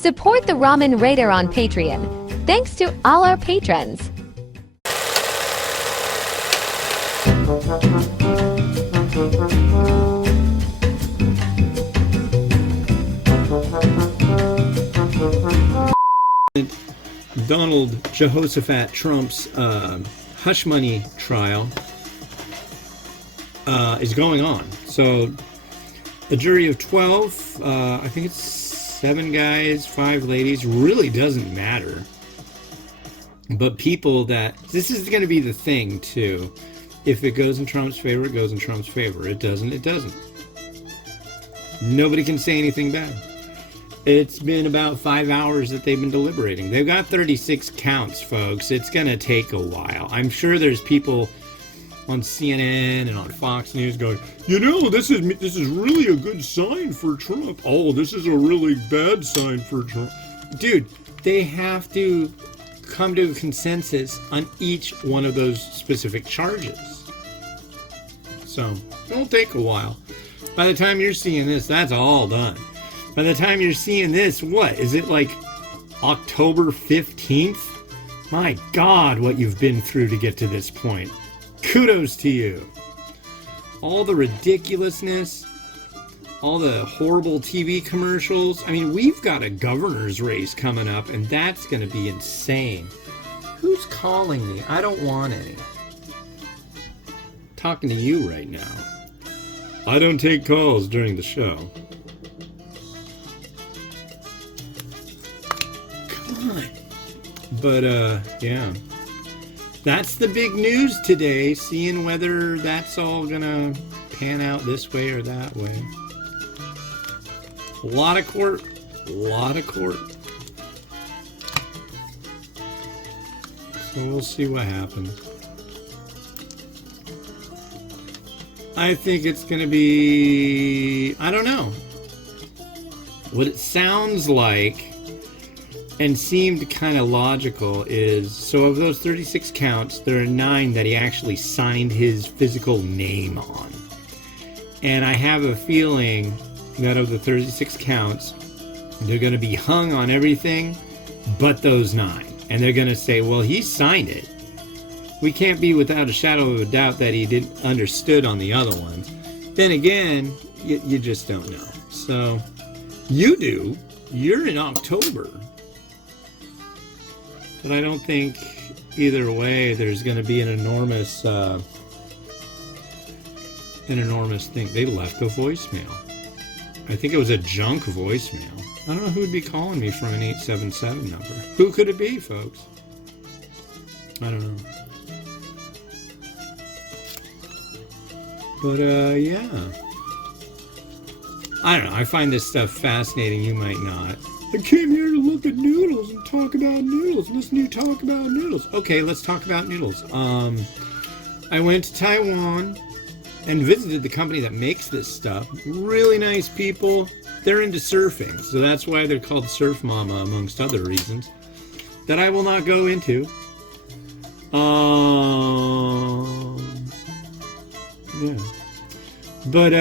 Support the Ramen Raider on Patreon. Thanks to all our patrons. Donald Jehoshaphat Trump's hush money trial is going on. So a jury of 12, I think it's 7 guys, 5 ladies, really doesn't matter. But people that, this is going to be the thing too. If it goes in Trump's favor, it goes in Trump's favor. It doesn't, it doesn't. Nobody can say anything bad. It's been about 5 hours that they've been deliberating. They've got 36 counts, folks. It's going to take a while. I'm sure there's people on CNN and on Fox News going, you know, this is really a good sign for Trump. Oh, this is a really bad sign for Trump. Dude, they have to come to a consensus on each one of those specific charges. So, it'll take a while. By the time you're seeing this, that's all done. By the time you're seeing this, what? Is it like October 15th? My God, what you've been through to get to this point. Kudos to you. All the ridiculousness, all the horrible TV commercials. I mean, we've got a governor's race coming up, and that's going to be insane. Who's calling me? I don't want any. Talking to you right now. I don't take calls during the show. Come on. But, yeah. That's the big news today, seeing whether that's all gonna pan out this way or that way. A lot of court. A lot of court. So we'll see what happens. I think it's gonna be, I don't know. What it sounds like and seemed kind of logical is, so of those 36 counts, there are 9 that he actually signed his physical name on. And I have a feeling that of the 36 counts, they're going to be hung on everything but those 9. And they're going to say, well, he signed it. We can't be without a shadow of a doubt that he didn't understood on the other ones. Then again, you just don't know. So, you do. You're in October. But I don't think either way there's going to be an enormous thing. They left a voicemail. I think it was a junk voicemail. I don't know who would be calling me from an 877 number. Who could it be, folks? I don't know. But, yeah. I don't know. I find this stuff fascinating. You might not. I came here to look at noodles and talk about noodles. Listen to you talk about noodles. Okay, let's talk about noodles. I went to Taiwan and visited the company that makes this stuff. Really nice people. They're into surfing, so that's why they're called Surfmama, amongst other reasons that I will not go into. Yeah. But,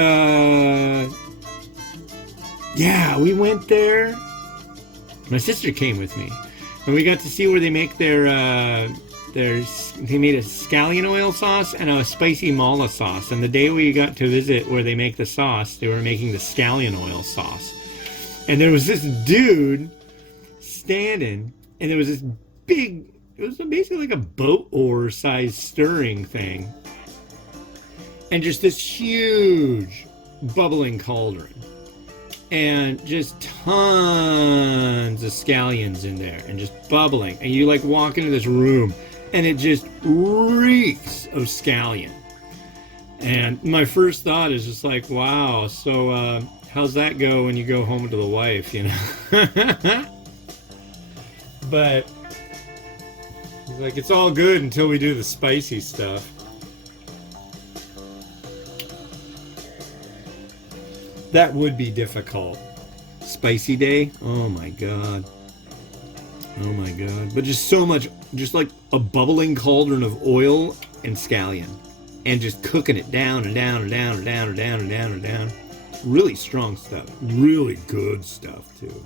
yeah, we went there. My sister came with me, and we got to see where they make they made a scallion oil sauce and a spicy mala sauce. And the day we got to visit where they make the sauce, they were making the scallion oil sauce. And there was this dude standing, and there was this big, it was basically like a boat oar size stirring thing. And just this huge bubbling cauldron. And just tons of scallions in there and just bubbling. And you like walk into this room and it just reeks of scallion. And my first thought is just like, wow, so how's that go when you go home to the wife, you know? But it's like, it's all good until we do the spicy stuff. That would be difficult. Spicy day? Oh my god. Oh my god. But just so much, just like a bubbling cauldron of oil and scallion. And just cooking it down and down and down and down and down and down and down. Really strong stuff. Really good stuff too.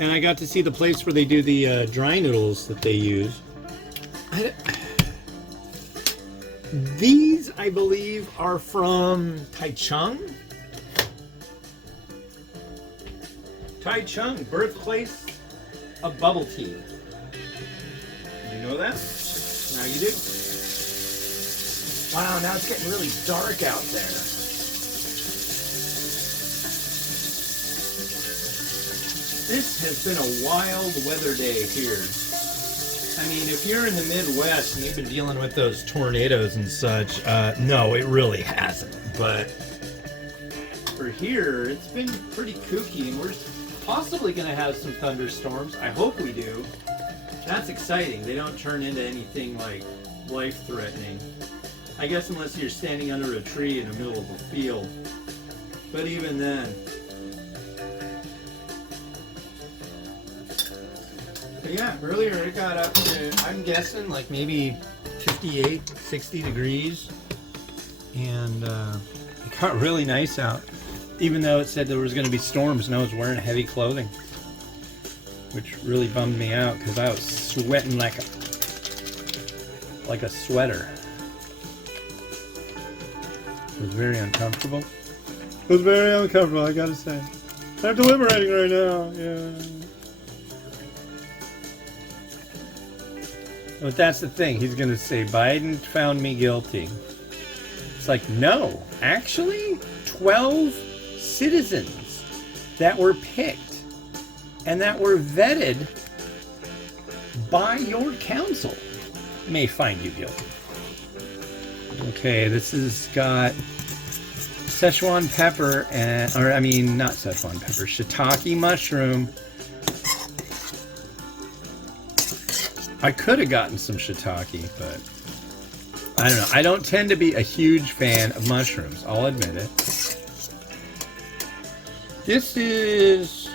And I got to see the place where they do the dry noodles that they use. These, I believe, are from Taichung. Taichung, birthplace of bubble tea. You know that? Now you do. Wow, now it's getting really dark out there. This has been a wild weather day here. I mean, if you're in the Midwest and you've been dealing with those tornadoes and such, no, it really hasn't. But for here, it's been pretty kooky, and we're possibly going to have some thunderstorms. I hope we do. That's exciting. They don't turn into anything like life-threatening. I guess unless you're standing under a tree in the middle of a field. But even then. But yeah, earlier it got up to, I'm guessing, like maybe 58, 60 degrees. And it got really nice out. Even though it said there was going to be storms and I was wearing heavy clothing. Which really bummed me out because I was sweating like a sweater. It was very uncomfortable. It was very uncomfortable, I gotta say. I'm deliberating right now, yeah. But that's the thing, he's gonna say, Biden found me guilty. It's like, no, actually, 12 citizens that were picked and that were vetted by your council may find you guilty. Okay, this has got Szechuan pepper and, or I mean, not Szechuan pepper, Shitake mushroom. I could have gotten some shiitake, but I don't know. I don't tend to be a huge fan of mushrooms. I'll admit it. This is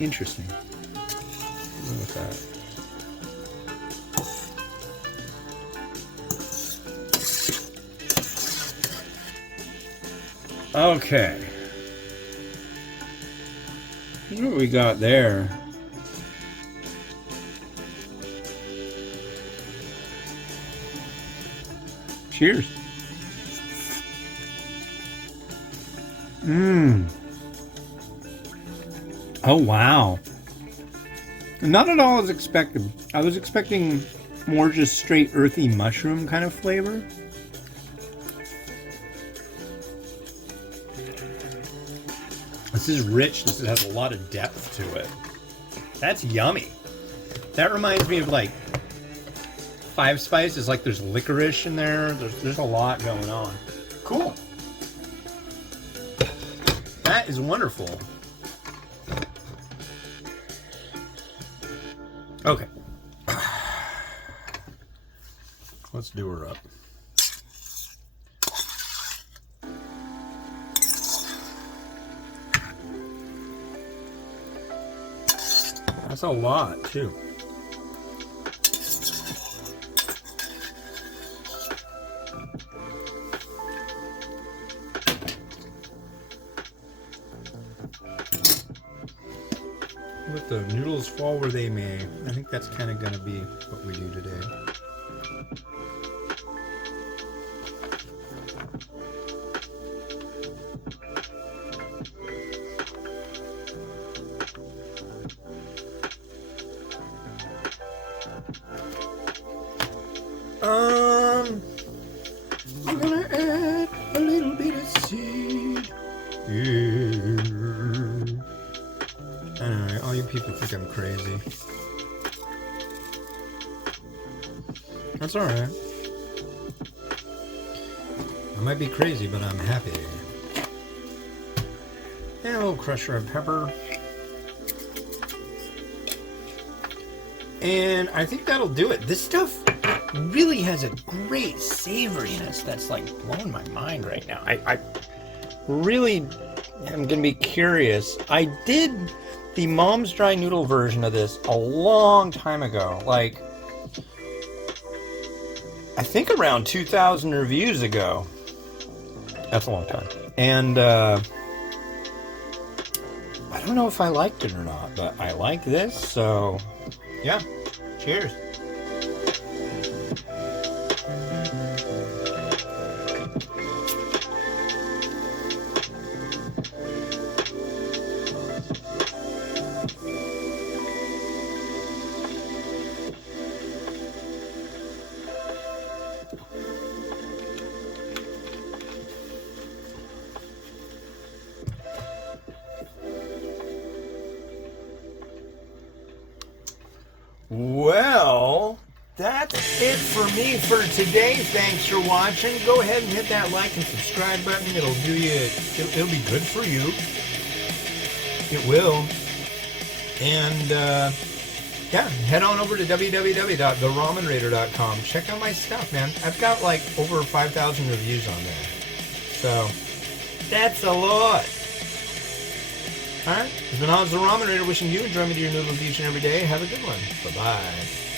interesting. What's that? Okay. Here's what we got there. Cheers. Oh, wow. Not at all as expected. I was expecting more just straight earthy mushroom kind of flavor. This is rich. This has a lot of depth to it. That's yummy. That reminds me of like Five Spice. It's like there's licorice in there. There's a lot going on. Cool. That is wonderful. Okay. Let's do her up. That's a lot, too. Let the noodles fall where they may. I think that's kind of going to be what we do today. I'm gonna add a little bit of seed here. I know, all you people think I'm crazy. That's alright. I might be crazy, but I'm happy. And a little crusher of pepper. And I think that'll do it. This stuff really has a great savoriness that's like blowing my mind right now. I really am gonna be curious. I did the Mom's Dry Noodle version of this a long time ago, like I think around 2,000 reviews ago. That's a long time. And I don't know if I liked it or not, but I like this, so yeah. Cheers. Well, that's it for me for today. Thanks for watching. Go ahead and hit that like and subscribe button. It'll do you. It'll be good for you. It will. And yeah, head on over to www.theramenraider.com. Check out my stuff, man. I've got like over 5,000 reviews on there. So that's a lot. Alright, it's been Oz the Ramen Raider wishing you enjoyment of your noodles each and every day. Have a good one. Bye-bye.